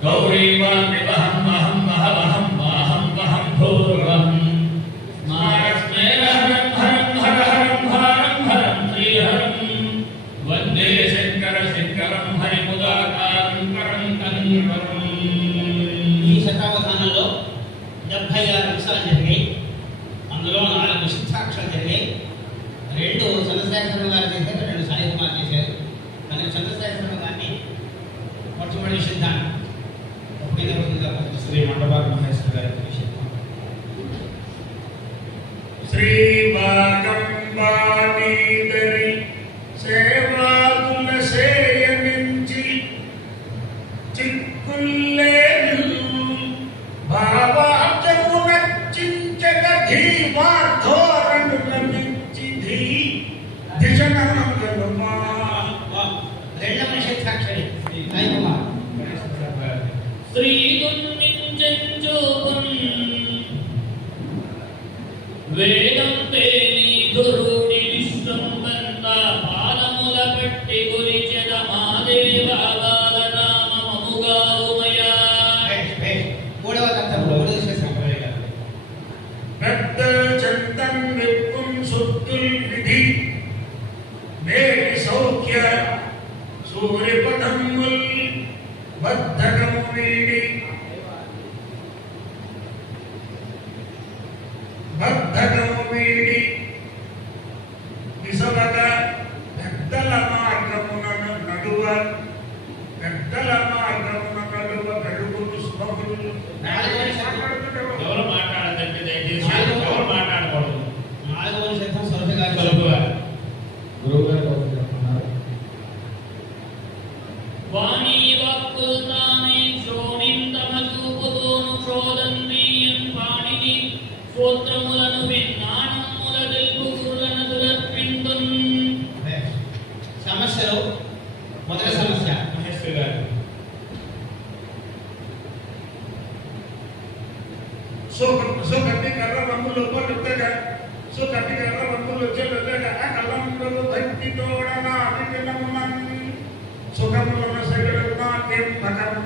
ఈ శతావధానంలో 76 అంశాలు జరిగాయి. అందులో 4 శిక్షాక్షలు జరిగాయి. 2 చంద్రశేఖర గారు చేశారు, 2 సాయి కుమార్ చేశారు. కానీ చంద్రశేఖర గారిని మొట్టమొదటి సిద్ధాంతం శ్రీ మండపాక మహేశ్వర గారి శ్రీ వాగంబాణీధరి సేవాకుల సేయమించి చిక్కుల్లేను భావార్జమునర్చించక ధీమాధోరణుల మించి ధిషణమంగళమా. రెండవ శిక్షాక్షరి సాయి కుమార్. శ్రీ గుణించూపున్ వేదం తేని దురుడి విశ్వంబంద పాదముల పట్టి గురిచెద మాదేవ బాలనామముగా ఉమయా. మూడవ తత్వంలో పెద్ద చందన్ విప్పుం సుత్తుల్ విధి మేరి సౌఖ్య సూర్యపథముల్ బద్ధకము వీడి విసవక పెద్దల మార్గమున నడువ పెరుగులు స్మగులు. ఎవరు మాట్లాడదంటే దయచేసి ఎవరు మాట్లాడకూడదు. 4వ శతం సులభంగా గురువు గారు వాణి వక్కుల్తానే శ్రోణింతమచూపుతోను క్షోదంబీయం పాణిని స్తోత్రములను విజ్ఞానముల తెలుపు గురులను దురర్పిందున్. సమస్యలో మొదటి సమస్య మహేశ్వరి గారు. సో కట్టి కర్ర రంగులు పట్టుగా సో కట్టి కర్ర రంగులు చెల్లగా ఆ కలంలో భక్తి తోడనా వినమునన్ సుఖములను సగడు నాట్యం భగము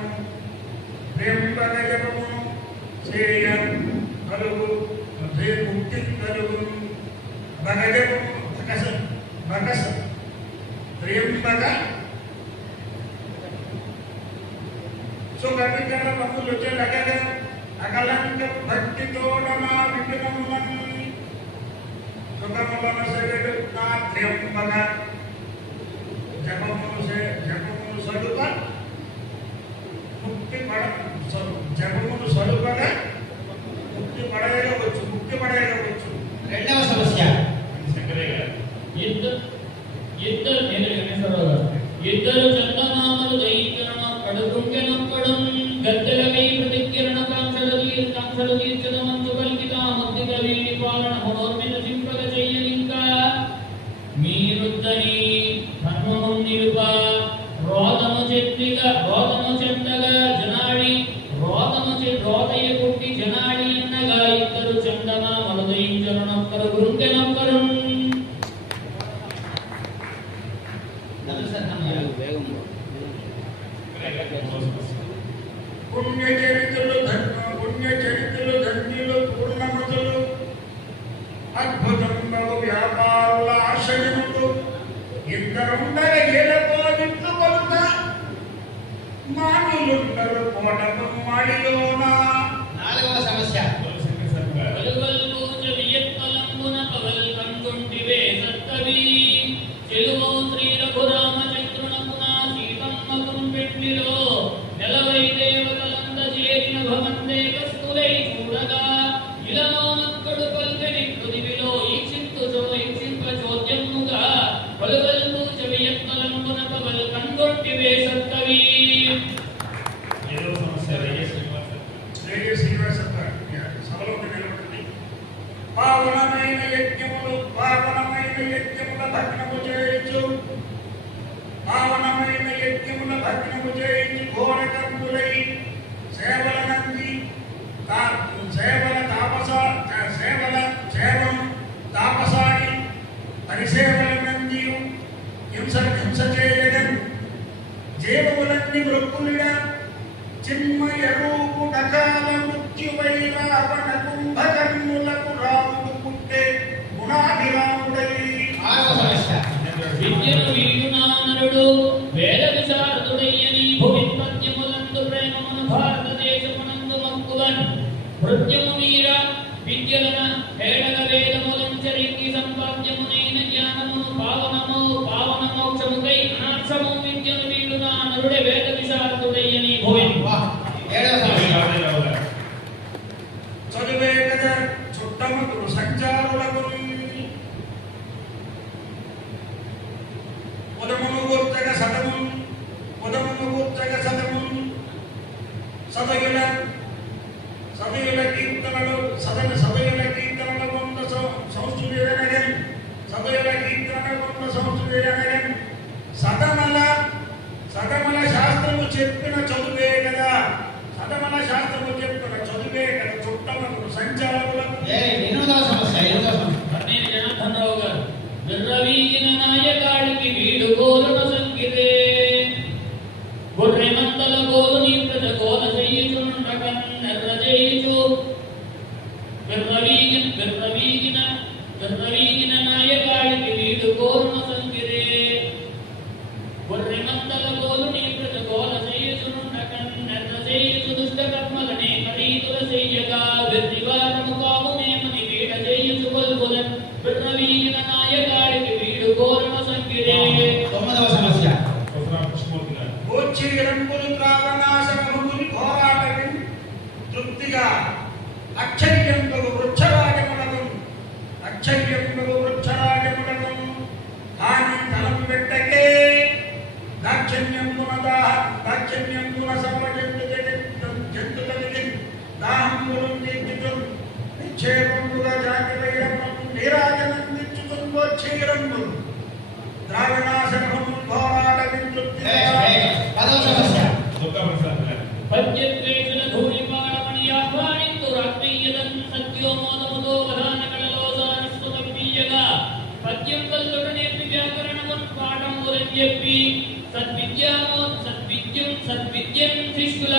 ప్రేమ భగజము చేయ కలుగు ముక్తి కలుగు భగజము భగస ప్రేమ సో కట్టి కర్ర రంగులు చెల్లగా అకలంక భక్తి తోడనా వినమునన్ సుఖములను సగడు నాట్యం భగ జపమును సడుప ముక్తి జపమును సడుపగా ముక్తి పడేయవచ్చు. రెండవ సమస్య ఇద్దరు చందమామలు దైత్యరణ కడుగుంకెనొక్కడం గద్దెలకై ప్రతికిరణ కాంక్షలు తీర్చద మంచు కల్పిత ముద్దిక వీడి పాలన మనోర్మిన చింపగ చెయ్యనింకా మీరుద్దని ధర్మము నిలుప రోదము చెందగా జనాడి రోదయ పుట్టి జనాడి అన్నగా ఇద్దరు చందమామలు దయించరునొక్కరు గురుంకెనొక్కరు. పుణ్యచరితులు ధన్యులు పూర్ణమతులు అద్భుతంలో వ్యాపారుల ఆశయములు ఇద్దరుండగ ఏలకో నిట్లు కొలుత మానులుండరు కోటము మాడిలోన. 4వ సమస్య నెలవై దేవతలంద చేరిన భవందే కస్తులై చూడగా ఇలలోనక్కడు పల్కని పృథివిలో ఈక్షింప చోద్యముగా పలువల్పు చెవియత్తలంబున పవల్ కంగొట్టి వేసత్తవి. ఏదో సమస్య శ్రీనివాస సభలో నిలబడింది. రావణ కుంభకర్ణులకు రాముడు పుట్టే గుణాభిరాముడై. విద్యను వీడునా నరుడు వేద విశారదుడయ్యని భువిపద్యములందు ప్రేమమును భారతదేశమునందు మక్కువన్ నృత్యము మీర విద్యలన హేళన వేదములంచరికి సంపాద్యమునైన జ్ఞానమును పావన మోక్షముకై అనాక్షము విద్యను వీడునా నరుడే వేద విశారదుడయ్యని భువిన్. చదువే కదా చుట్టములు సంచారులకు ఉదమును గుర్తగ సదము సదయుల కీర్తనలు సదయుల కీర్తనల కొంత సంస్కృతి సదయుల కీర్తనల కొంత సంస్కృతి సదమల శాస్త్రము చెప్పిన చదువే కదా చుట్టములు సంచారులకు. జనార్దనరావు గారు విర్రవీగిన నాయకాడికి వీడు గోలున సంగితే గొర్రె మందల గోలు నీ ప్రజ గోల చేయుచుండకన్ నెర్ర చేయుచు విర్రవీగిన నాయకాడికి వీడు గోలున సంగితే గొర్రె మందల గోలు నీ ప్రజ గోల చేయుచుండకన్ నెర్ర చేయుచు దుష్ట కర్మలనే కరీతుల చెయ్యగా విర్రివారము కావునేమని వీడ చేయుచు కొల్పులన్ విర్రవీగిన నాయకాడికి వీడు గోలున సంగితే. 9వ సమస్య. గోచిరి రంగులు త్రావనాశనముని పోరాటం తృప్తిగా అక్షర్యంబు వృక్షరాజములకు హాని తలం పెట్టకే దాక్షిణ్యంబున సర్వజంతులకి దాహంబులు తీర్చుతు నిక్షేపముగా జాతివైరము నీరాజనందించుతుని గోచిరి రంగులు ద్రావణాశనముని పోరాటం తృప్తిగా. 10వ సమస్య. పద్యద్వేషుల ధూళిపాడమని ఆహ్వానింతు రాత్రీయదన్ సత్యోమోదముతో ప్రధాన కళలో సారస్సు తప్పియగా పద్యం వల్లుడు నేర్పి వ్యాకరణమున్ పాఠంబులని చెప్పి సద్విద్యం శిష్యుల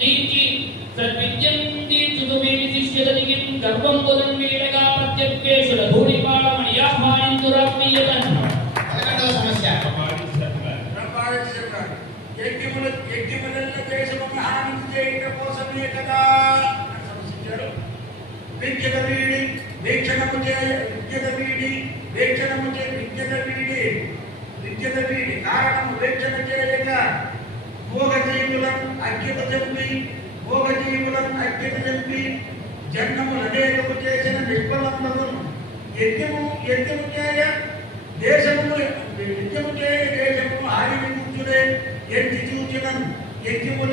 నీచి సద్విద్యం తీర్చుదుమేమి శిష్యులకి గర్వంబులన్ వీడగా పద్యద్వేషుల ధూళిపాడమని ఆహ్వానింతు రాత్రీయదన్. 11వ సమస్య. యజ్ఞముల దేశమును హాని చేయట కోసమే కదా విద్యద వీడి కారణము వేక్షణ చేయక భోగజీవులను అగ్గిత చంపి జన్మములు అనేకము చేసిన నిష్ఫలములను యజ్ఞము చేయ దేశము హాని కూర్చునే ఎత్తి చూచిన యజ్ఞముల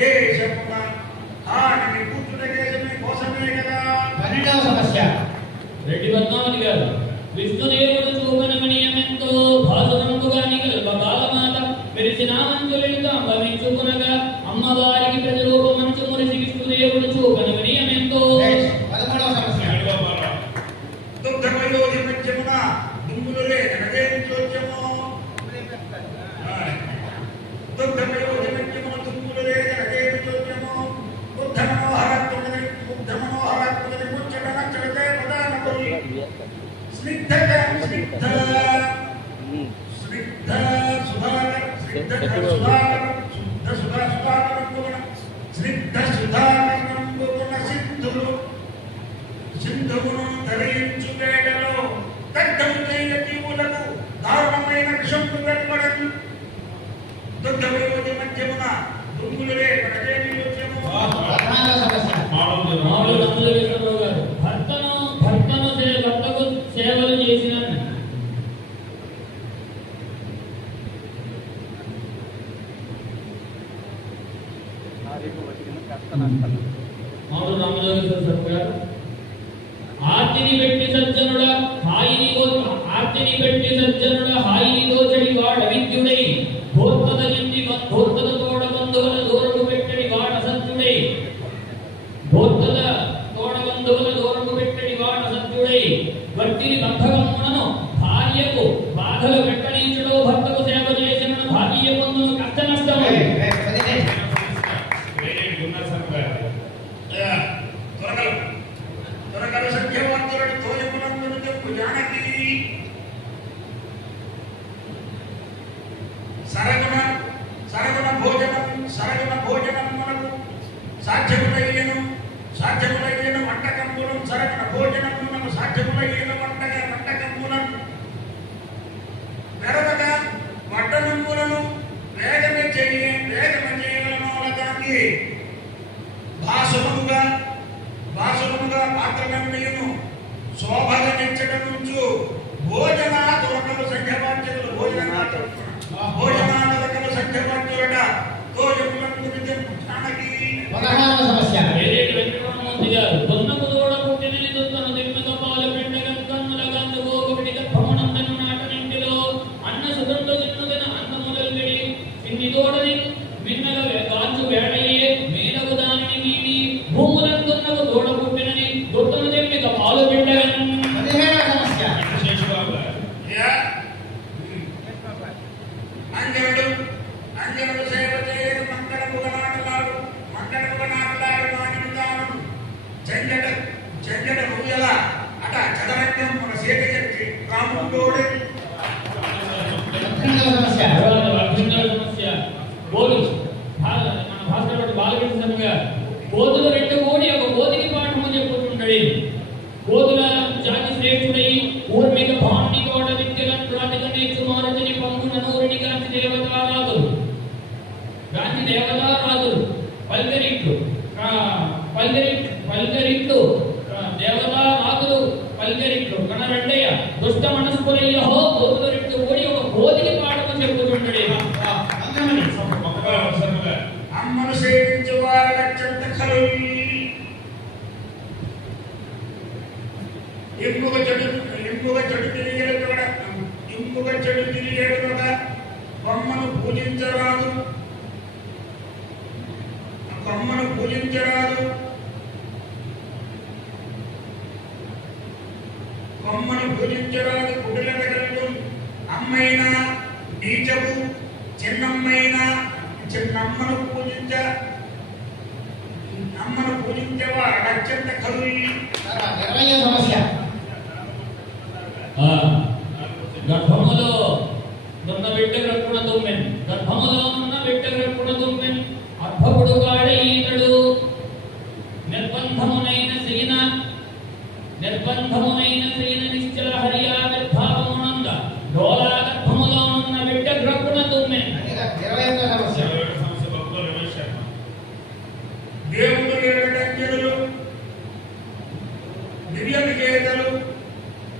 దేశమున హాని కూర్చున్న దేశమే కోసమే కదా. 12వ సమస్య. రెడ్డి పద్మావతి గారు విష్ణుదేవుడు చూపనమనీయమెంతో భాసురంగుగా నిగల్పకాలమాత మెరిసిన మంచులతో భవించుకునగా అమ్మవారికి ప్రతిరూపమంచు మురిసి విష్ణుదేవుడు చూపనమనీయమెంతో. 13వ సమస్య. దుగ్ధమయోధి మధ్యమున దుమ్ములే నదేవి చోద్యము బుద్ధ మనోహరత్వని ముచ్చటన చలతే ప్రధానములు స్నిగ్ధ సుధాకరంబున సింధువును ధరించు వేగలో దగ్ధము చేయ జీవులకు దారుణమైన విషము వెలువడను. దుగ్ధమయోధి మధ్యమున దుమ్ములే నదేవి చోద్యము. 14వ సమస్య. భర్తను భర్తకు సేవలు చేసిన ఆర్తిని పెట్టి సజ్జనుడ హాయిని దోచడి వాడ విద్యుడై ధూర్తద తోడ బంధువుల దూరము పెట్టడి వాడ సత్యుడై వట్టి బంధకమునను భార్యకు బాధలు పెట్టనీచుడు భర్తకు సేవ చేసిన భార్య పొందును కష్ట నష్టము. వారికి భాసుముగా పాత్రకన్నయ్యను శోభగనించడం నుంచి భోజన దొరకలు సంఖ్యవాక్యులు భోజనాదరకలు సంఖ్యవాక్యులట తోజములను గురించి జ్ఞానకి సమస్య ఏదేటి వెంకటరమణమూర్తి గారు దొన్నకు తోడ పుట్టినని దొత్తను దిమ్మక పాలు పిండగ కన్నుల గంధు గోగుడి భవనందను నాటనింటిలో అన్న సుగంధ దిన్నుగన అన్నములల్లి చిన్ని తోడని మిన్నగ కాంచు వేడయ్యే మేనగు దానిని వీడి భూములను దొన్నకు తోడ పుట్టినని దొత్తను దిమ్మక పాలు పిండగ సమస్య శేషబాబు అంజనుడు సేవ చేయడు మంగళముగా నాటలాడు మానిదాను చెంజడ ముయ్యల అట చదరంగం మన సేట చెప్పి రాముడోడే సమస్య సమస్య బోధు మన భాస్కర్ బాలకృష్ణ బోధులు రెండు కోడి ఒక బోధికి పాఠము చెప్పుతుండడి బోధుల జాతి శ్రేష్ఠుడై ఊర్మిక భాణి కోడ విద్యలను ప్రాతిక నేర్చు మారుతిని పంగున నూరిని కాంతి దేవతారాధులు పల్గరిట్లు దేవతారాధులు పల్గరిట్లు కనరండయ్య దుష్ట మనస్కులయ్యహో బోధుల రెండు కోడి ఒక బోధికి పాఠము చెప్పుతుండడి అమ్మను సేవించు వారి లక్ష్యంత కలు ఇంపుగ చెడు తిరిగేడు బొమ్మను పూజించరాదు కుడిల వెడలు అమ్మైనా నీచవు చిన్నమ్మను పూజించేవా అత్యంత కలు సమస్య గర్భములో ఉన్న బిడ్డగ్రక్కుణ దుమ్మెన్ గర్భములో ఉన్న బిడ్డగ్రక్కుణ దుమ్మెన్ అర్భపుడు గాడ ఈతడు నిర్బంధమునైన శ్రీన నిశ్చల హరియా నిర్భావమునంద డోలా గర్భములో ఉన్న బిడ్డగ్రక్కుణ దుమ్మెన్ సమస్య దేవుడు ఏడంజనులు దివ్య విజేతలు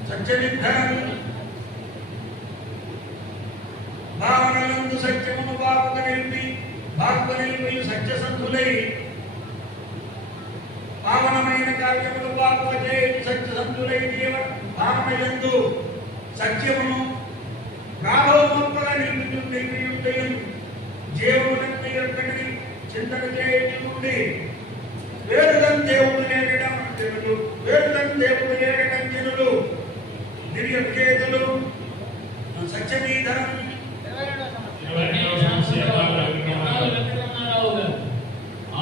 సత్యనిర్ధారులు భావనలందు సత్యమును బాపుక నిలిపి సత్యసంధులై పావనమైన కార్యములు బాపుక చేయి సత్యసంధులై దేవ భావనయందు సత్యమును రాఘవముగా నిలిపియుండయం జీవులన్నీ ఎక్కడికి చింతన చేయుండి వేరుదం దేవుడు లేకడం జనులు దివ్య విజేతలు సత్యమీధరం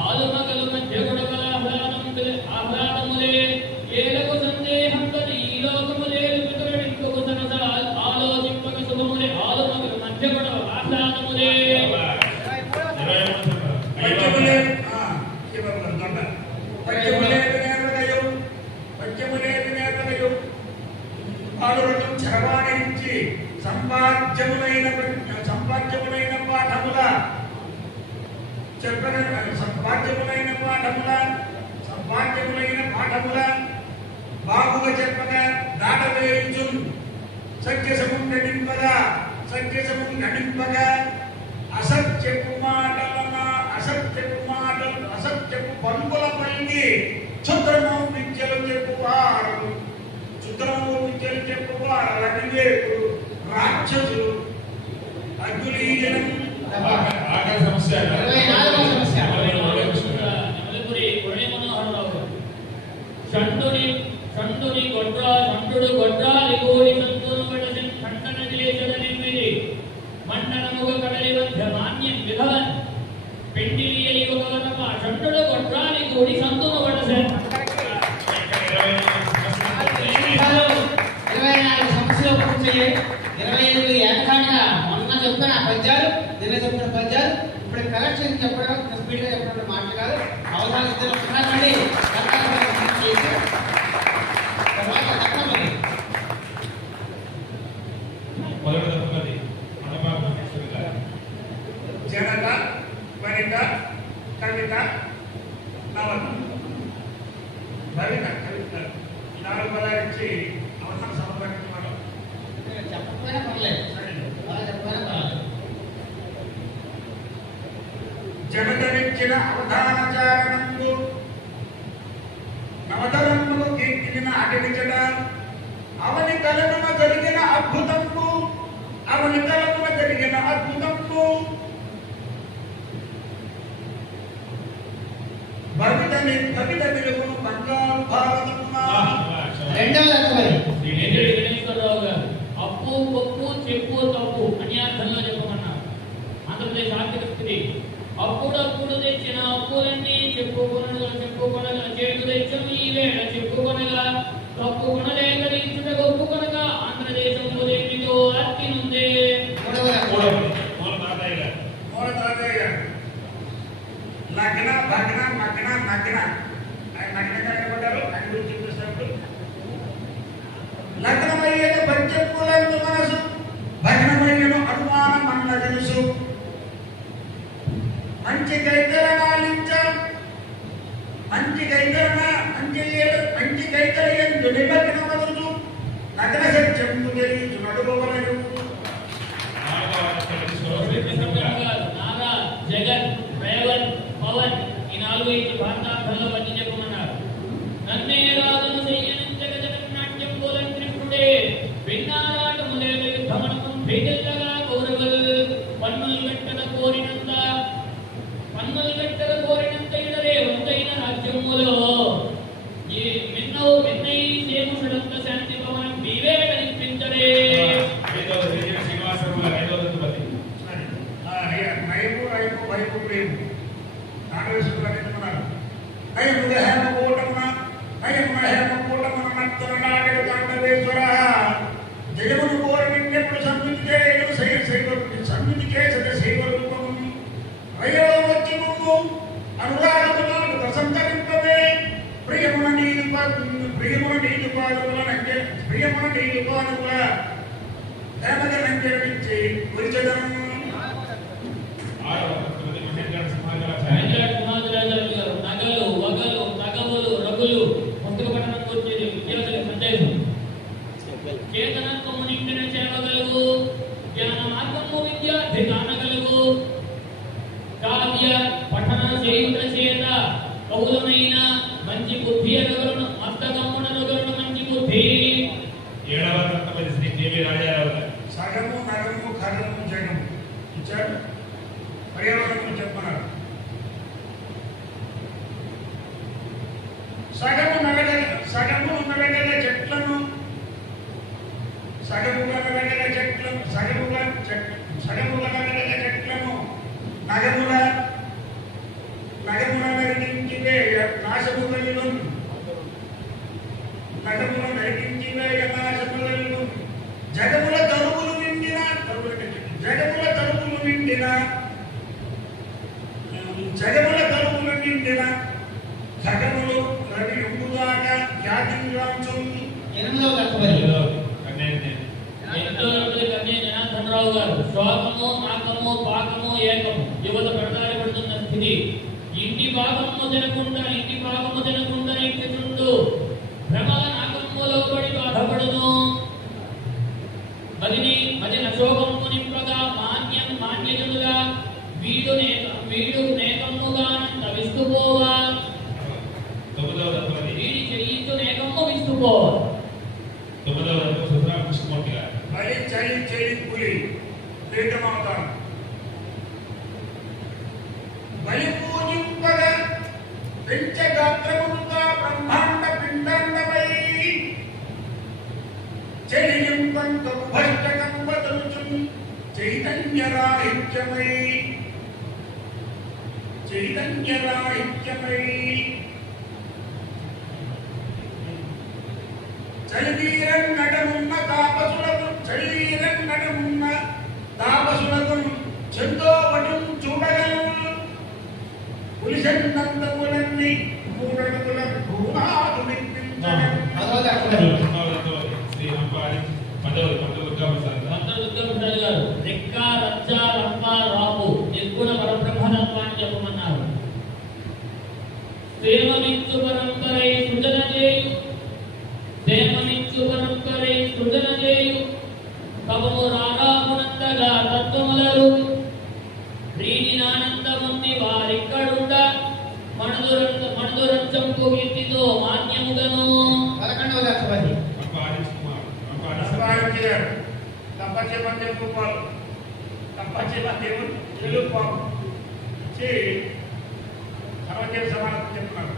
ఆలుమగలు మధ్య గుణగల ఆహ్లాదములే ఏలకు సందేహం కలి ఈ లోకములే పితరుడింకొక సనస ఆలోచింపక శుభములే ఆలుమగలు మధ్య గుణ ఆహ్లాదములే చరవాణించి సంపాద్యములైన పాఠముల బాబుగా చెప్పగా దాటవేయించు సత్యసము నడింపగా అసత్యపు పలుకుల పల్లి క్షుద్రము విద్యలు చెప్పువారు అడివేకుడు రాక్షసులు అగ్గులీజనం సమస్య షండుని గొడ్రాలి కోడి సంతును వడసి ఖండన చేసడనిమిది మండనముగ కడలి మధ్య మాన్యం విధవన్ పెండిలి యుగవనప షండుడు గొడ్రాలి కోడి సంతును వడసి 24 సమస్యలు పూర్తి చేయాలి. 25 ఏకకాండగా మొన్న చెప్తున్న పద్యాలు నిన్న చెప్తున్న పద్యాలు ఇప్పుడు కలెక్షన్ చెప్పడం స్పీడ్ గా చెప్పడం మాట కాదు. అవధానం ఇద్దరు ఉన్నారండి. జనక వనిత కవిత నవత భవిత కవిత ఈ 4 పదాలు ఇచ్చి అవసరం సమర్పించడం చెప్పకపోయినా పర్లేదు, బాగా చెప్పకపోయినా పర్లేదు. జగదనిచ్చిన అవధానచారణంబు నవతరములు కీర్తిన అటవిచట అవని తలమున జరిగిన అద్భుతంబు అవని తలమున జరిగిన అద్భుతంబు కవిత విలువను బంగారు భారతమున రెండవ లెక్కమని గణేశ్వరరావు గారు అప్పు పప్పు చెప్పు తప్పు అని అర్థంలో చెప్పమన్నారు. ఆంధ్రప్రదేశ్ ఆర్థిక స్థితి అప్పుడప్పుడు తెచ్చిన అప్పులన్నీ చెప్పుకొనగా చేటు తెచ్చం ఈ వేళ చెప్పుకొనగా తప్పు కొనలేక ఇచ్చుట గొప్పు కొనగా ఆంధ్రదేశంలో దేనితో అత్తినుందే. మూల తాతయ్య గారు లగ్న భగ్న మగ్న నగ్న ఆయన నగ్నంగా నిలబడ్డారు. ఆయన గురించి చూపిస్తున్నప్పుడు లగ్నమయ్యేది పంచప్పులందు మనసు భగ్నమయ్యను అనుమానం అన్న తెలుసు మంచి కైతరణాలించ మంచి కైతరయందు నిమగ్నమదుచు నగ్న సత్యంబు తెలియచు నడుగవలయు. నారా జగన్ రేవన్ పవన్ ఈ 4 ఇంటి భారతార్థంలో వచ్చి చెప్పమన్నారు. నన్నే రాజను చెయ్యనించగ జగన్నాట్యం పోలని కృష్ణుడే విన్నారాటములే యుద్ధమనకం భేదెల్లగా కౌరవల్ పన్నులు గట్టల కోరినంత ఇడరే వంతైన రాజ్యములో ఈ మిన్నై సేముషడంత శాంతి భవనం నీవే కనిపించరే. వైపు ప్రేమ నాగేశ్వర నయముగా హేమకూటమున నత్తనాడు తాండవేశ్వర జయమును కోరి నిన్నెప్పుడు సన్నిధి చేసే శైవ రూపము అయ్యో వచ్చి నువ్వు అనురాగములను ప్రసంతరింపవే ప్రియమున నీరు పాదుల హేమజనంజరించి గురిచదనం. నగలు వగలు నగములు రగులు పుస్తక పఠనానికి వచ్చేది విద్యార్థుల సందేశం. చేతనత్వము నిండిన చేవగలుగు జ్ఞాన మార్గము విద్యార్థి కానగలుగు కావ్య పఠన చేయుట చేత కౌలమైన మంచి బుద్ధి ఎరుగలను మస్తకమున ఎరుగలను మంచి బుద్ధి. 7వ తత్వపది శ్రీ కేవీ రాజారావు గారు సగము నగము ఖగము జగము ఇచ్చాడు. పర్యావరణం చెప్పన్నారు. సగము నగల చెట్లను నగముల నరికించివేయ నాశములను జగముల తరువులు నిండిన ఖగములు రవి ఉండుగాక ఖ్యాతించు. ఎనిమిదవ లెక్కమని జనార్దనరావు గారు శ్లోకము నాకము పాకము ఏకము యువత పెడతారబడుతున్న స్థితి. ఇంటి భాగము తినకుండా ఎక్కుతుండు భ్రమల నాకములో పడి బాధపడును మదిన శోకము నింపగా మాన్యజనుగా వీడు నేకమ్ముగానంత విస్తుపోవా వీడి చెయ్యితో నేకమ్ము విస్తుపోవా. 9వ తత్వం సుబ్రహ్మణ్య కృష్ణమూర్తి గారు చెయ్యి పులి లేఖమవుతాను బలి పూజింపగా పెంచగాత్రముగా బ్రహ్మాండ పిండాండమై చెలింపంత భష్టకంబతలుచు చైతన్యరాహిత్యమై చలివీరన్నడమున్న తాపసులకు చందోపటం చూడగలను పులిసన్నంతములన్నీ మూడడుగుల భూనాదు వినిపించడం. పదవ లెక్కమని శ్రీ రంపాడి 10వ గారు నిర్గుణ పరబ్రహ్మతత్వాన్ని చెప్పమన్నారు. ప్రేమమిచ్చు పరంపరై సృజన చేయు ప్రేమమిచ్చు పరంపరై సృజన చేయు కవము రారామునందగా తత్వములరు ప్రీతినానందముంది వారిక్కడుండ మణుదురంచంపు కీర్తితో మాన్యముగను 11వ దశపది తప్పచ్చే మంది రూపాలు తప్పచ్చే మంది తెలుపాలు సర్వజన సమానం చెప్తున్నారు.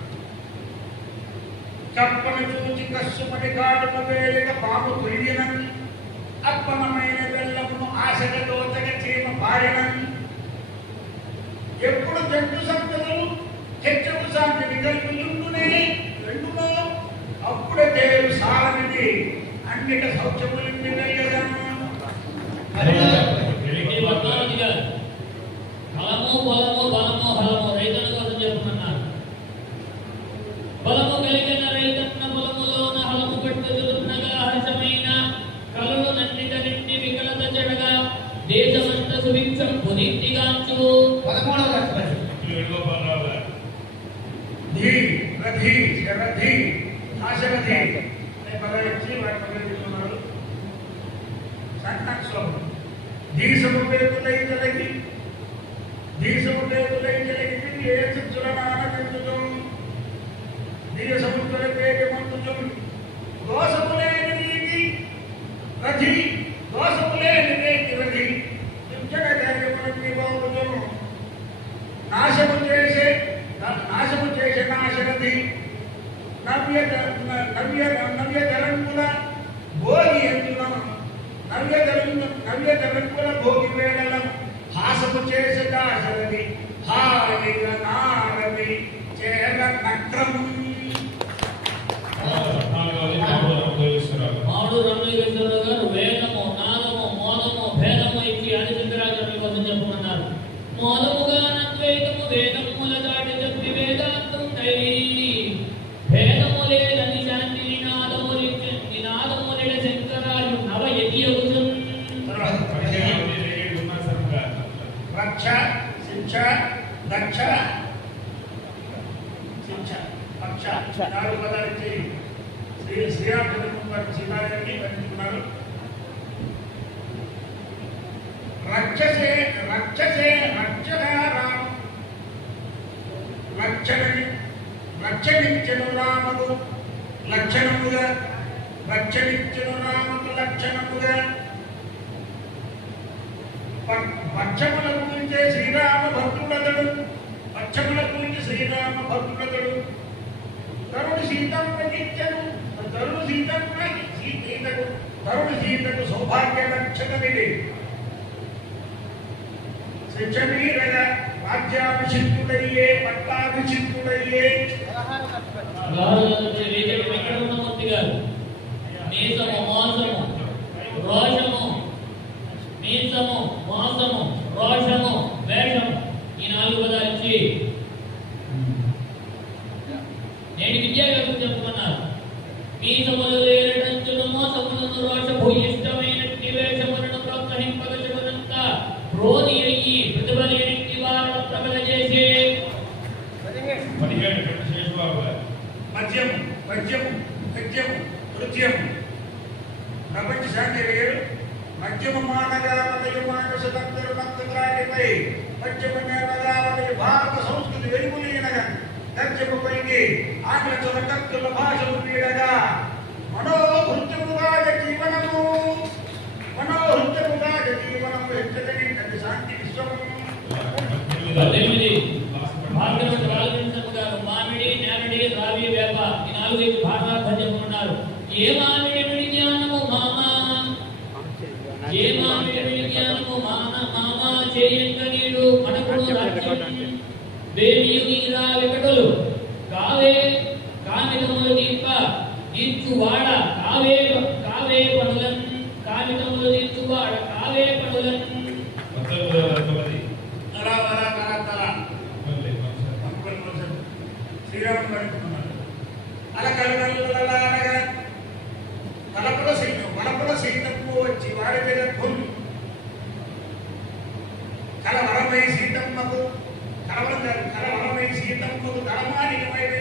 కప్పను చూచి కష్టపడి కాడును వేలిక పాము తొయ్యనని అప్పనమైన వెళ్ళమును ఆశగా దోచక చీమ పాడినని ఎప్పుడు జంతు సంతలు హెచ్చము శాంతి వికల్పులుండునే రెండులో అప్పుడే దేవుడు సారనిది అన్నిట సౌఖ్యములింది వెళ్ళదను. ఫలము బలము బలము హలము రైతుల కోసం చెప్పుకున్నారు. బలము కలిగిన రైతన్న బలములోన హలము పెట్టుదున్నగా హర్షమైన కలలు నన్నిట నిండి వికలత చెడగా దేశమంత సుభిక్షం పునీతిగాంచు 13వ దశపది ధీ రథి శరథి ఆశరథి అనే పదాలిచ్చి వాటి పదాలు చెప్తున్నారు. సంతాక్షం ధీసముపేతులైతలకి ఏ చిత్తులమానవిందుతం దియ సముద్ర పేటమందుతం దోషములేని నీతి రథి దోషములేని నీతి రథి దుర్జన కార్యములని బాగుతం నాశము చేసే నాశరథి నవ్య తరంగుల భోగి ఎందునం నవ్య తరంగుల భోగి వేళలం హాసము చేసే దాశరథి హారిగ నారవి చేర నక్రం. మాడు రంగేశ్వరరావు గారు వేదము నాదము మోదము భేదము ఇచ్చి అని శంకరాచార్యుల కోసం చెప్పుకున్నారు. మోదముగా నద్వైతము వేదముల దాటి చెప్పి వేదాంతుండై భేదము లేదని శాంతి నినాదముల శంకరాలు నవ యతియగుతం. రక్ష శిక్ష దక్ష శిక్ష రక్ష 4 పదాలకి శ్రీరామచంద్ర సీతాదేవిని వర్ణించుకున్నారు. రక్షసే రామ రక్షణించను రాముడు లక్షణముగా పక్షముల గురించి శ్రీరామ భక్తుడతడు తరుడు సీతకు సౌభాగ్య రక్షణమిది శిక్షమీరగా రాజ్యాభిషిక్తుడయ్యే పట్టాభిషిక్తుడయ్యే. వెంకటరమణమూర్తి గారు నీసము మోసము రోషము నీసము మోసము రోషము వేషము ఈ 4 పదాలు ఇచ్చి నేటి విద్యావేత్తం చెప్పుకున్నారు. నీసములు వేరటంచులు మోసములను రోషము ఇష్టమైనట్టి వేషములను ప్రోత్సహింపగలనంత రోని అయ్యి ప్రతిభ లేని వారిని ప్రబల చేసే మద్యము నృత్యము ప్రపంచ శాంతి వేరు మద్యము మానగావదయు మానస భక్తులు భక్తురాలిపై మద్యము నేరగావదయు భారత సంస్కృతి వెలుగులీనగా గత్యముపైకి ఆంగ్ల చొరకత్తుల భాషలు పీడగా మనోహృత్యముగా జీవనము హెచ్చరిక శాంతి విశ్వము. 18 భాగ్యవంత రాజేంద్ర గారు మామిడి నేరడి రావి వేప ఈ 4 భాషార్థం చెప్పుకున్నారు. ఏ మామిడి జ్ఞానము మామ చేయంగ నీడు మనకు రాజ్యం వేమియు నీరా వికటులు కావే కామితములు తీర్చువాడ కావే పనులన్ కామితములు తీర్చువాడ కావే పనులన్. శ్రీరాముడు అనుకున్నారు. అలకలనగా వలపుల సీతమ్మ వచ్చి వాడి మీద కలవరమై సీతమ్మకు తలమానికమైన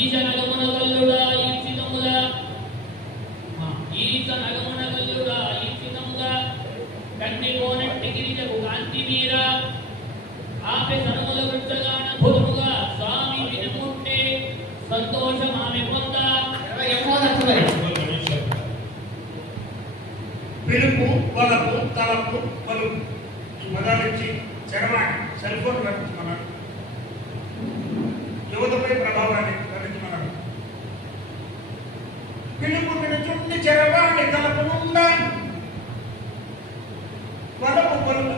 ఈశ నగమున గల్లుడా ఈప్సితముగా ఈశ నగమున గల్లుడా ఈప్సితముగా కన్ని కోనట్టి గిరిజకు కాంతి మీర ఆపే సనుముల వృక్షగాన భురముగా స్వామి వినుకుంటే సంతోషం ఆమె పొంద. పిలుపు, వలపు, తలపు, పలుపు ఈ పదాలు ఇచ్చి చరవాణి సెల్ ఫోన్ వర్తించమన్నాడు. యువతపై ప్రభావాన్ని వర్తించమన్నాడు. పిలుపు వినుచుండి చరవాణి తలపునుండ వలపు పలుపు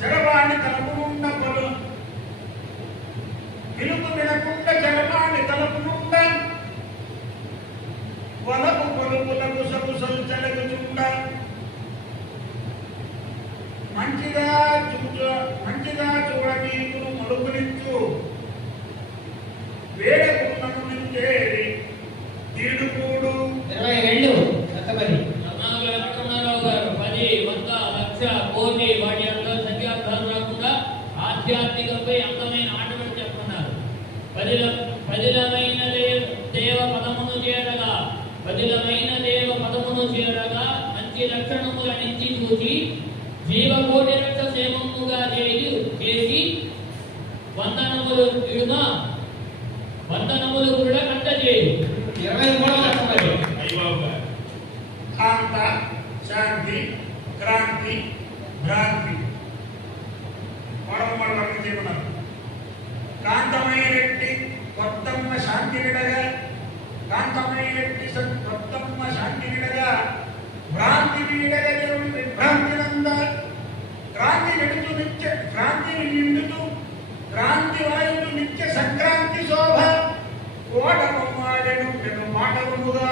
చరవాణి తలపునుండ పలు పిలుపు వినకుండా చరవాణి తలపునుండ వలపు పలుపులకు సగుసలు చెలగుచుండ మంచిగా చూడనీకును మలుపునిచ్చు వేడకున్నను నించేరి తీడుకూడు. 22 సత్తబలి రమణారావు గారు 10, 100, 1,00,000, కోటి వాటి అందరూ సంఖ్యార్థాలు రాకుండా ఆధ్యాత్మికపై అందమైన ఆటలు చెప్తున్నారు. పదిలమైన దేవ పదమును చేరగా మంచి లక్షణముల నుంచి చూసి జీవకోటి రక్ష సేవముగా చేసి వందనములు కూడా కంట చేయు. 23 సత్తబలి కాంత, శాంతి, క్రాంతి, భ్రాంతి పడమలను చేయమన్నారు. కాంతమైనట్టి కొత్తమ్మ శాంతి నిడగా భ్రాంతి వీడగా దేవుని విభ్రాంతి నంద క్రాంతిని నిండుతూ క్రాంతి వాయువు నిత్య సంక్రాంతి శోభ కోటమాడెను పెను మాటముగా.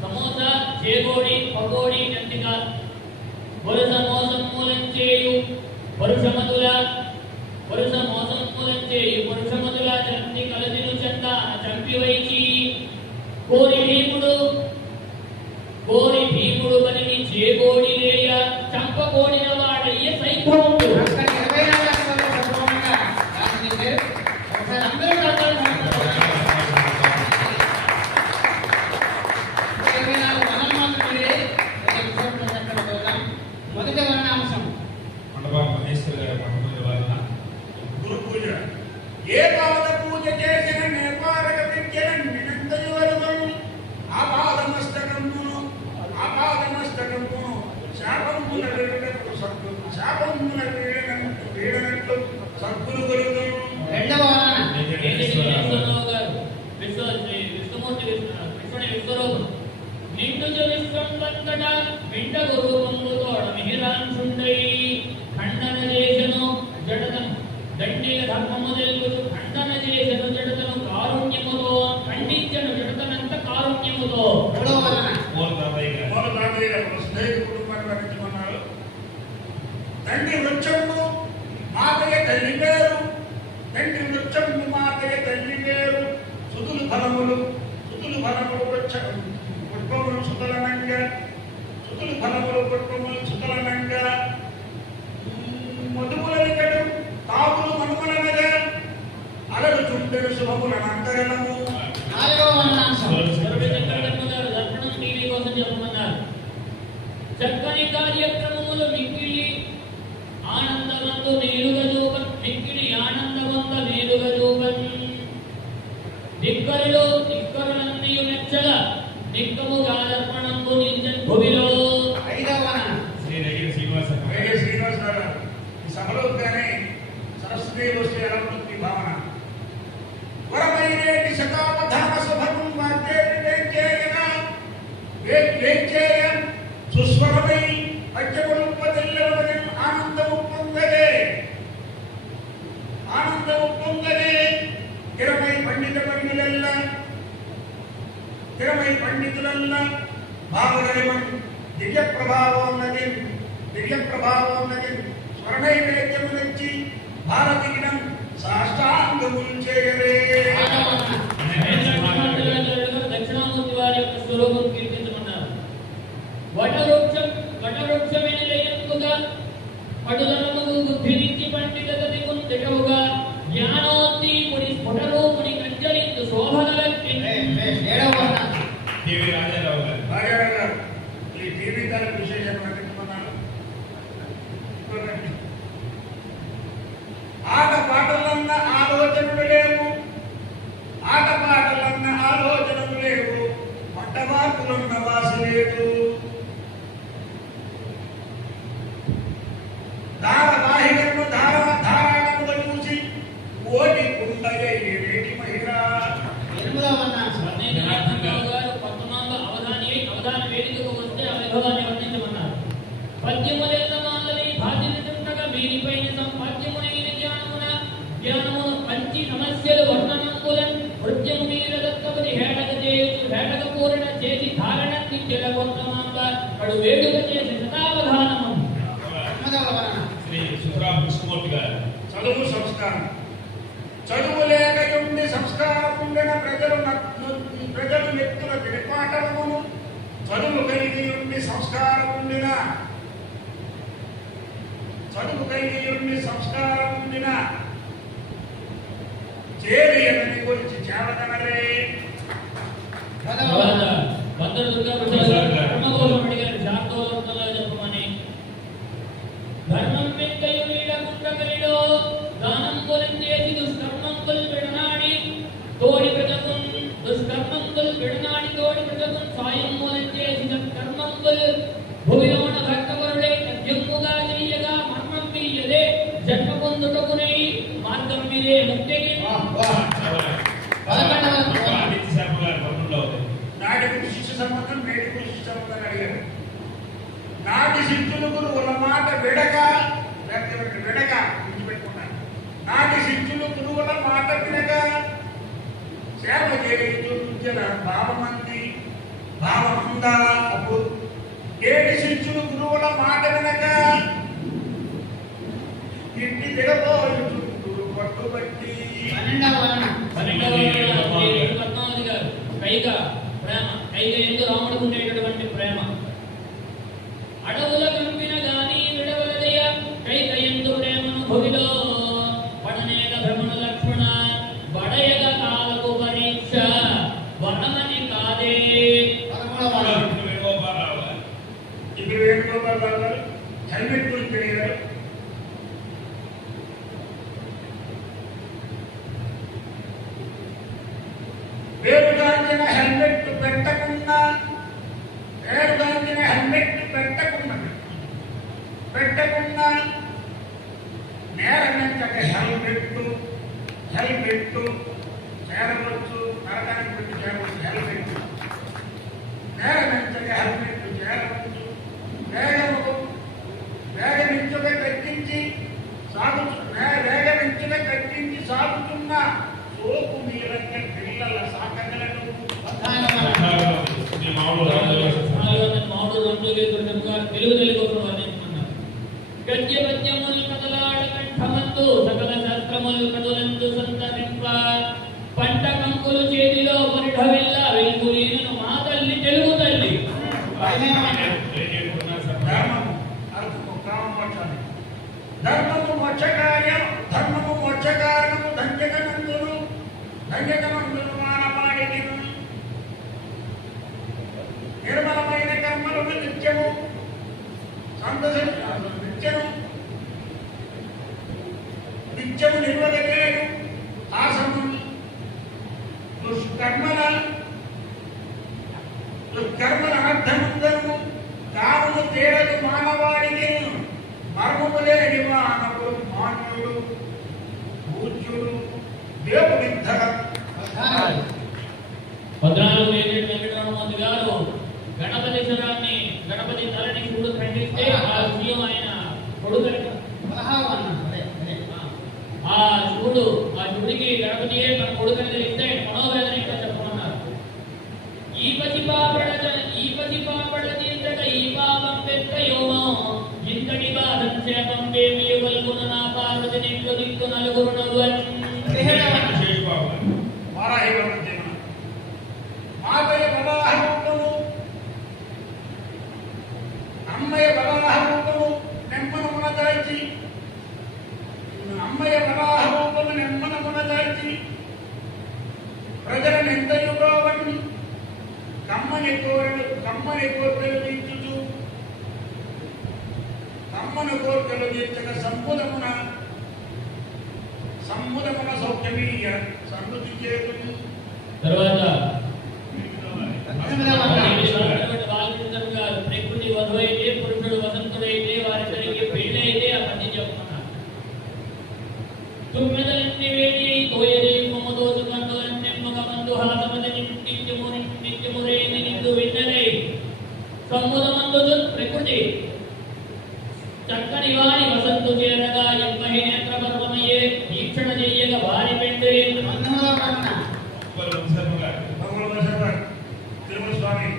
సమోసా చేగోడి పగోడి జంతిక వరుస మోసం మూలం చేయు పరుషమతుల చంటి కలదిను చెంత చంపి వైచి కోరి భీముడు బలిని చేగోడి లేయ చంపకోడిన వాడయ్య సైకోడు. మొదటి వర్ణాంశం గురు పూజ. ఏ పాద పూజ చేసిన నేపారక విద్యను నినంతయువరుగను ఆపాదమస్తకమును శాపముల వీడనట్లు సద్గురు గురుగను. రెండవ విష్ణుమూర్తి విష్ణుని విశ్వరూపం నిండు విశ్వంతట వింటగు రూపముతోడ మిహిరాంశుండై ఖండన చేసెను జడతను దండిగ ధర్మము తెలుగుతూ ఖండన చేసెను జడతను కారుణ్యముతో ఖండించెను జడతనంత కారుణ్యముతో. స్నేహితు కుటుంబాన్ని వర్ణించమన్నారు. తండ్రి వృక్షము మాతయ్య తల్లి పేరు సుతులు ఫలములు పుష్పములు సుతలనంగా మధుముల నికడు తాపులు మనుమలనగా అలలు చుండెడు శుభములనంతరము. 4వ వర్ణాంశం దర్పణం టీవీ కోసం చెప్పమన్నారు. చక్కని కార్యక్రమములు మిక్కిలి ఆనందవంత మేలుగా చూపన్ దిక్కరులన్నీ మెచ్చగా నిక్కముగా దర్పణంబు నింజన్ భూమిలో. 5వ శ్రీనివాసరావు ఈ సభలో కానీ సరస్వతి వస్తే ఎలా ఉంటుంది భావన. వరమైనేటి శతావధాన శుభం వేంచేయ సుస్వరమై పచ్చములుపదిల్లవని ఆనందము పొందలే తిరమై పండితులల్ల భావగరిమం దివ్య ప్రభావం స్వర్ణైవేద్యము నుంచి భారతీయం సాష్టాంగములు చేయలే. దక్షిణామూర్తి వారి యొక్క స్వరూపం కీర్తించమన్నారు. పడుదనము బుద్ధినిచ్చి పండితగతి కుంతిటవుగా జ్ఞానోద్దీపుని స్ఫుటరూపుని కంజరించు శోభన వ్యక్తి. టీవీ రాజారావు గారు. రాజారావు గారు ఈ టీవీ గారి విశేషం ప్రకటించుకున్నారు. ఆటపాటలన్న ఆలోచనలు లేవు, ఆటపాటలన్న ఆలోచనలు లేవు, పట్టవాకులున్న వాస లేదు. ధారావాహికలను ధారాళముగా చూసి ఓటి కుండయ్యేటి మహిళ. అవధాన వేదికకు వస్తే ఆ వైభవాన్ని వర్ణించమన్నారు. పద్యములేతమాలని బాధ్యతగా మీరిపైన సంపాద్యమునైన జ్ఞానమును పంచి సమస్యలు వర్ణనంకులన్ హృద్యము మీద దత్తపది హేళక చేయొచ్చు హేళక పూరణ చేసి ధారణ కించెల కొత్తమాంబ కడు వేడుక చేసి శతావధానము. శ్రీ సుబ్రామ కృష్ణమూర్తి గారు. చదువు సంస్కారం. చదువు లేకయుండి సంస్కారం ఉండిన ప్రజలు నెత్తుల పిడిపాటలమును, చదువు కలిగి ఉండి సంస్కారం ఉండిన చేరియని గురించి చేవదనరే. వందరు దుర్గా బ్రహ్మకోశం అడిగారు శాంతోలంలో చెప్పమని. ధర్మం వెంకయ్య నీడకుండకలిలో దానం కొలందేసి దుష్కర్మంకుల్ విడనాడి తోడి ప్రజకున్ దుష్కర్మంకుల్ విడనాడి తోడి ప్రజకున్ సాయం మొలందేసి సత్కర్మంకుల్ భూమిలోన భక్తవరుడే తథ్యముగా చెయ్యగా మర్మం వీయదే జన్మ పొందుటకునై మార్గం మీదే ముక్తికి. నాటి శిష్య సంబంధం నేటి శిష్య సంబంధం అడిగారు. నాటి శిష్యులు గురువుల మాట విడక విడిచిపెట్టుకున్నారు. నాటి శిష్యులు గురువుల మాట వినక సేవ చేయించిన భావముందా. అప్పుడు ఏటి శిష్యులు గురువుల మాట వినక ఇంటి దిగబోయు పట్టుబట్టి. కైక ఎందు రాముడికి ఉండేటటువంటి ప్రేమ. అడవుల కంపిన గాని విడవలదయ కైక ఎందు ప్రేమను భూమిలో పడనేక భ్రమణ లక్ష్మణ బడయగ కాలపు పరీక్ష వనమని కాదే. ఇప్పుడు వేణుగోపాలరావు గారు హెల్మెట్ గురించి అడిగారు. వేరుగాంచిన హెల్మెట్ పెట్టకుండా నేరమెంచక హెల్మెట్ చేరవచ్చు, నరకానికి పెట్టి చేరవచ్చు. హెల్మెట్ నేరమెంచక హెల్మెట్ చేరవచ్చు. వేగమించుగా కట్టించి సాగుతున్న సోపు మీరంటే పిల్లల సాకగలను. తెలుగు వర్ణించుకున్నారు. గద్య పద్యములు కదలాడ కంఠమందు సకల శాస్త్రములు కదులందు సంతరింప పంట కంకులు చేతిలో పరిఢవిల్ల వెలుగులీను మా తల్లి తెలుగు తల్లి. ధర్మము మోక్షకారణము ధన్యతనందును మానవాడికి నిర్మలమైన కర్మలను నిత్యము నిర్వగలేడు. ఆసము దుష్కర్మల అర్థముందను తాను తేరదు మానవాడికి. మర్మము లేని మానవుడు మాన్యుడు పూజ్యుడు దేవుడిద్దర. 14 వెంకటరామమూర్తి గారు గణపతీశ్వరాన్ని గణపతి తలని చూడు ఖండిస్తే ఆ విషయం ఆయన కొడుకు ఆ శివుడు ఆ శివుడికి గణపతియే తన కొడుకుని తెలిస్తే మనోవేదన ఇంకా చెప్పమన్నారు. ఈ పసి పాపడది ఇంతట ఈ పాపం పెద్ద యోమో ఇంతటి బాధం వేమియుగల్గున నా పార్వతి నిండు దిక్కు నలుగురు నవ్వన్. మాతయ్య ప్రవాహ రూపము అమ్మయ్య ప్రవాహ రూపము నెమ్మనమున దాల్చి కమ్మని కోర్కెలు తీర్చుచు కమ్మని కోర్కెలు తీర్చక సంబుధమున సౌఖ్యమీయ సమృద్ధి చేతు. తర్వాత ప్రకృతి వధువైతే పురుషుడు వసంతుడైతే వారిద్దరికి పెళ్ళైతే ఆ పని చెప్తున్నారు. తుమ్మెదలన్నీ వేడి తోయదై కొమ్మదోసు కందులన్నెమ్మగ మందు హాసమదని నిత్యమురైన నిందు విన్నరై సముదమందు ప్రకృతి చక్కని వారి వసంతు చేరగా ఎంబహి నేత్ర పర్వమయ్యే వీక్షణ చెయ్యగా వారి పెండే తిరుమల స్వామి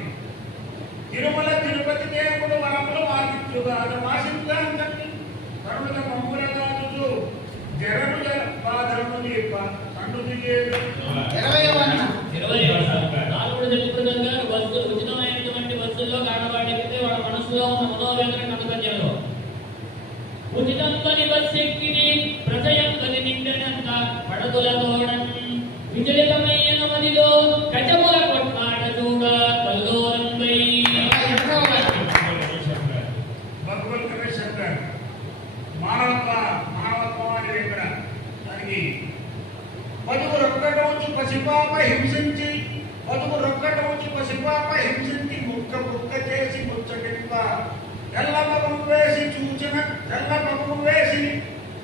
తిరుమల తిరుపతి దేవుడు వరములు వాదిత్యుగా మాసిందని కరుణ మమ్ములగా చూచు జరము బాధము దీప కండు దిగేదు. 20 తెలుపుదంగా వస్తు ఉచితమైనటువంటి వస్తువుల్లో కానవాడికితే వాళ్ళ మనసులో ఉన్న మనోవేదన కనుకజ్ఞంలో ఉచితంతని బస్సెక్కిని ప్రజయంతని నిండనంత పడదులతోడం విచలితమైన మదిలో గజముల కొట్లాట చూడ కల్లోలంబై భగవత్ కృష్ణ మానవత్వం అనేది ఇక్కడ దానికి పదువు రొక్కటోంచి పసిపాప హింసించి ముక్క చేసి ముచ్చటింప తెల్లమగము వేసి చూచిన తెల్లమగము వేసి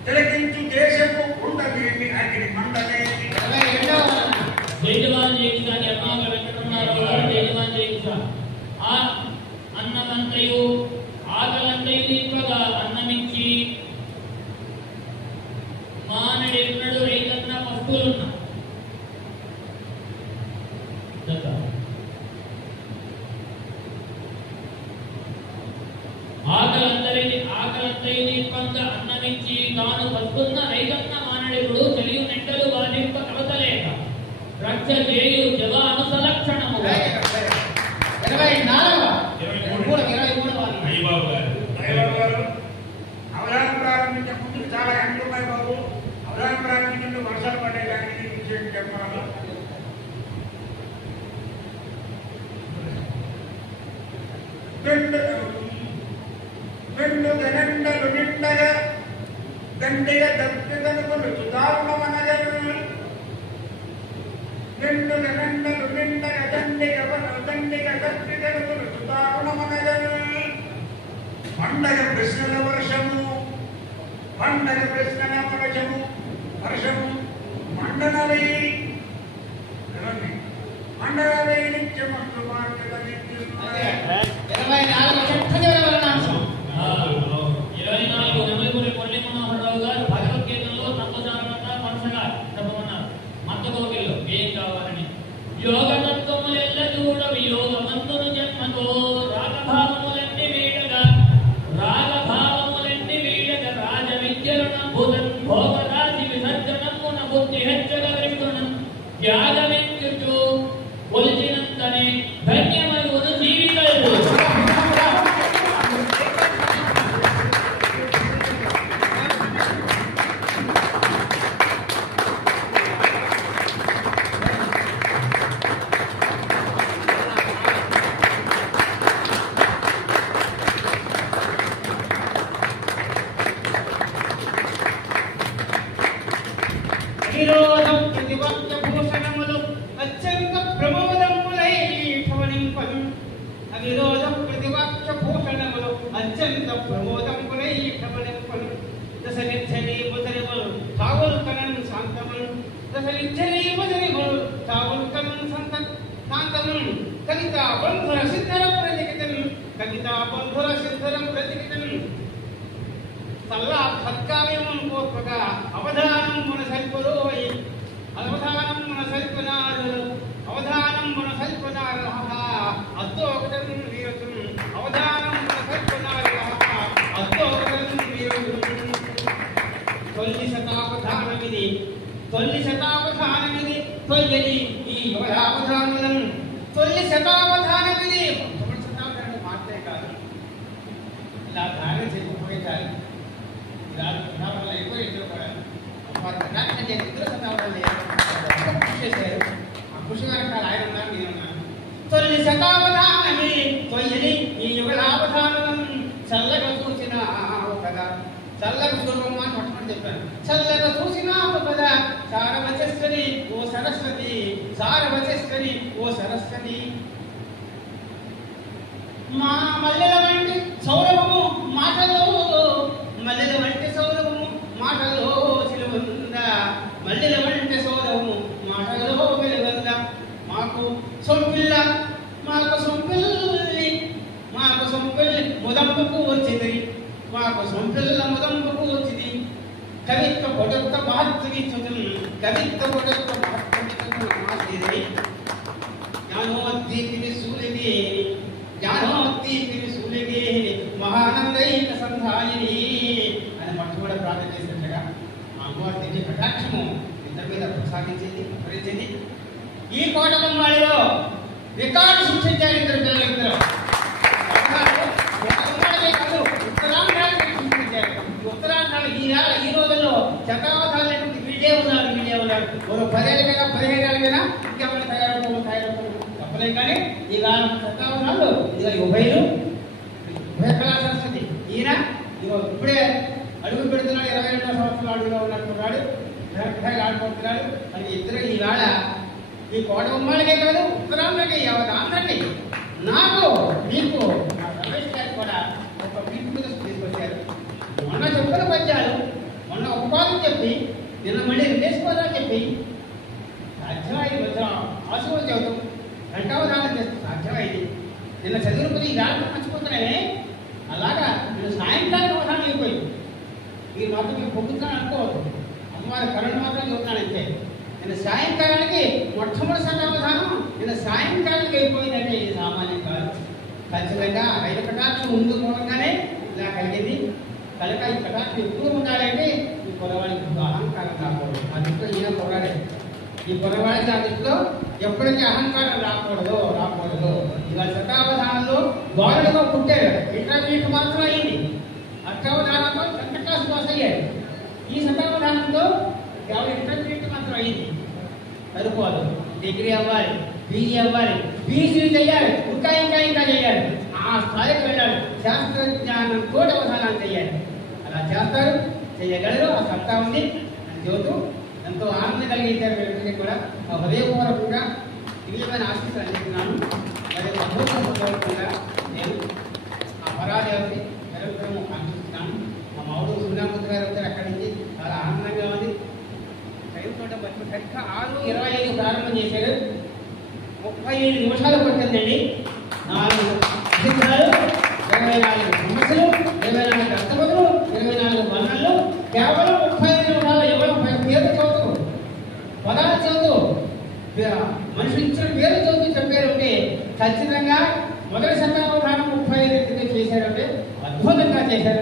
తిలకించు దేశము ఉండలేని అగ్ని మండలేని. జైజవాన్ జయించాలి అమ్మాక వెంకటరమణారావు గారు జైజవాన్ జయించా ఆ అన్నమంతయు ఆకలంతయు ఇవ్వగా అన్నమిచ్చి మానడెన్నడు రైతన్న పస్తులున్నా ఆకలంతయు ఇవ్వంగా అన్నమిచ్చి తాను పస్తున్న రైతన్న మానడెప్పుడు తెలియ నెట్టలు వాదింప కవతలేక రక్ష చేయు జవాను సలక్షణము. 23 అవధానం ప్రారంభించే ముందు చాలా ఎండలు ఉన్నాయి బాబు. అవధానం ప్రారంభించే వర్షాలు పడేదానికి విషయం చెప్పాలి. గనండలు నిండగా దండిగా దప్పిదనుకులు దారుణమనగలు గనండలు నిండగా దండిగా దప్పిదనుకులు దారుణమనగలు పండగ ప్రశ్నల వర్షము వర్షము మండనలై నిత్యమంటు మార్గద నిత్యం. 24 నెమలిపురి కొల్లి మనోహరరావు గారు భగవద్గీతలో తత్వజాగ్రత్త మనసుగా చెప్పమన్నారు. మత్తగోగిల్లో ఏం కావాలని యోగతత్వములెల్ల చూడవి యోగమంతును జన్మతో రాగభావములన్నీ వీడగా రాజ విద్యలున భోగరాశి విసర్జనమున బుద్ధి హెచ్చగ విష్ణును త్యాగమించుచు కొలిచినంతనే ధన్యమగును జీవితము. విరోధం ప్రతిపక్ష భూషణములు అత్యంత ప్రమోదములై ఠవనింపను. అవిరోధం ప్రతిపక్ష భూషణములు అత్యంత ప్రమోదములై ఠవనింపను. దశనిచ్చని ముదరిములు తావుల్కనన్ శాంతములు దశనిచ్చని ముదరిములు తావుల్కనన్ శాంతములు కవితా బంధుర సిద్ధరం ప్రతికితన్ సల్లా సత్కావ్యమును కోర్పగా అవధానం మన సల్పరోయి అవధానం మన సల్పనారు అద్దోకటం వీరతుం అవధానం మన సల్పనారు అద్దోకటం వీరతుం. తొల్లి శతావధానమిది తొల్లి ఈ అవధానులం తొల్లి శతావధానమిది. శతావధానం మాత్రమే కాదు, ఇలా ధారణ చేయకపోయించాలి. తొలి శతాబ్దం చల్లగా చూడమ్మ అని మొట్టమొదటి చెప్పాను. చల్లగా చూసినా కదా సారవచస్కరి ఓ సరస్వతి, సారవచస్కరి ఓ సరస్వతి. మా మల్లెల వంటి సౌరభము మాటలో, మల్లెల వంటి సౌరభము మాటలో చిలువందా, మల్లెల వంటి సౌరభము మాటలో వెలువందా. మాకు సొంపిల్ల మాకు సొంపిల్లి మాకు సొంపిల్లి ముదంపుకు వచ్చింది, మాకు సొంపిల్ల ముదంపుకు వచ్చింది. కవిత్వ పొడత్వ మహత్విచ్చుతం, కవిత్వ పొడత్వ మహత్విచ్చుతం. జ్ఞానోద్దీపిని సూలిని జ్ఞానోద్దీపిని సూలిని మహానందైక సంధాయిని అని మొట్టమొదటి ప్రార్థన చేసినట్టుగా అమ్మవారి దివ్య కటాక్షము ఇద్దరి మీద ప్రసాదించింది, భరించింది. ఈ కోటబొమ్మాడిలో రికార్డు సృష్టించారు ఇద్దరు పిల్లలిద్దరు. ఉత్తరాంధ్రాన్ని సృష్టించారు. ఉత్తరాంధ్రాలు ఈ రోజుల్లో శతావధాలు వీళ్ళే ఉన్నారు. ఒక 10 ఏళ్ళ మీద 15 ఏళ్ళ మీద ఇంకెవరు తయారవుతారు చెప్పలేం. కానీ ఇక శతావధాలు ఇక ఉభయలు కళా సంస్కృతి. ఈయన ఇప్పుడే అడుగు పెడుతున్నాడు, 22వ సంవత్సరాలు అడుగులో ఉన్నట్టున్నాడు, ఆడుకుంటున్నాడు. అది ఇద్దరు ఈవేళ ఈ కోటబొమ్మాలకే కాదు ఉత్తరాంధ్రకి ఆంధ్రకి నాకు మీకు నా రమేష్ గారు కూడా ఒక పీపు మీద తీసుకొచ్చారు. మొన్న చెప్పుల పద్యాలు మొన్న ఉపవాదం చెప్పి నిన్న మళ్ళీ రిలేసుకోవాలని చెప్పి సాధ్యమైంది. ఆశీర్వాదం చదువుతాం, ఘంటావధానం చేస్తాం, సాధ్యమైంది. నిన్న చదువుకుని ఈ రాత్రి మర్చిపోతున్నానే. అలాగా నేను సాయంకాలం అవధానం అయిపోయింది. మీరు మాత్రం మీరు పొందుతాను అనుకోవద్దు, అమ్మవారి కరుణ మాత్రం చెబుతానంటే. నిన్న సాయంకాలానికి మొట్టమొదటి అవధానం నిన్న సాయంకాలానికి అయిపోయిందంటే ఇది సామాన్యం కాదు. ఖచ్చితంగా రైల కటాక్షం ముందు మూలంగానే ఇలా కలిగింది. కనుక ఈ కటాక్షం ఎక్కువ ఉండాలంటే ఈ పొరవాడికి అహంకారం రాకూడదు. ఆ దృష్టిలో ఈయన పొరవాడే. ఈ పొరవాడికి ఆ దృష్టిలో ఎప్పటికీ అహంకారం రాకూడదు. ఇవాళ శతావధానంలో బాలుడుగా పుట్టాడు, ఇంటర్మీడియట్ మాత్రం అయింది. అష్టావధానంలో సెకండ్ క్లాస్ పాస్ అయ్యాడు. ఈ శతావధానంలో కేవలం ఇంటర్మీడియట్ మాత్రం అయింది. సరిపోదు, డిగ్రీ అవ్వాలి, పీజీ అవ్వాలి, పీజీ చేయాలి, ఇంకా చేయాలి. ఆ స్థాయికి వెళ్ళాలి. శాస్త్ర జ్ఞానం కూడా అవధానాలు చేయాలి. అలా చేస్తారు, చేయగలరు. ఆ సత్తా ఉంది అని చెబుతూ ఎంతో ఆనందం కలిగించారు. వీళ్ళకి కూడా ఆ హృదయపూర్వకంగా దివ్యమైన ఆశీస్సులు అందిస్తున్నాను. మరి అభూతపూర్వకంగా నేను ఆ పరాదేవతి నిరంతరము కాంక్షిస్తున్నాను. మా మావుడు సున్నామూర్తి గారు వచ్చారు అక్కడి నుంచి. చాలా ఆనందంగా ఉంది. టైం కూడా బట్టి సరిగ్గా 6:25 ప్రారంభం చేశారు. 35 నిమిషాలు పట్టిందండి. 4 చిత్రాలు, 24 సమస్యలు, 24 అర్థబదులు, 24 వర్ణాలు, కేవలం 35 నిమిషాలు. ఎవరు పేరు చదువుతూ పదాలు చదువుతూ మనుషులు ఇచ్చిన పేరు చదువుతూ చెప్పారంటే ఖచ్చితంగా మొదటి శతావధానం 35 చేశారంటే అద్భుతంగా చేశారు.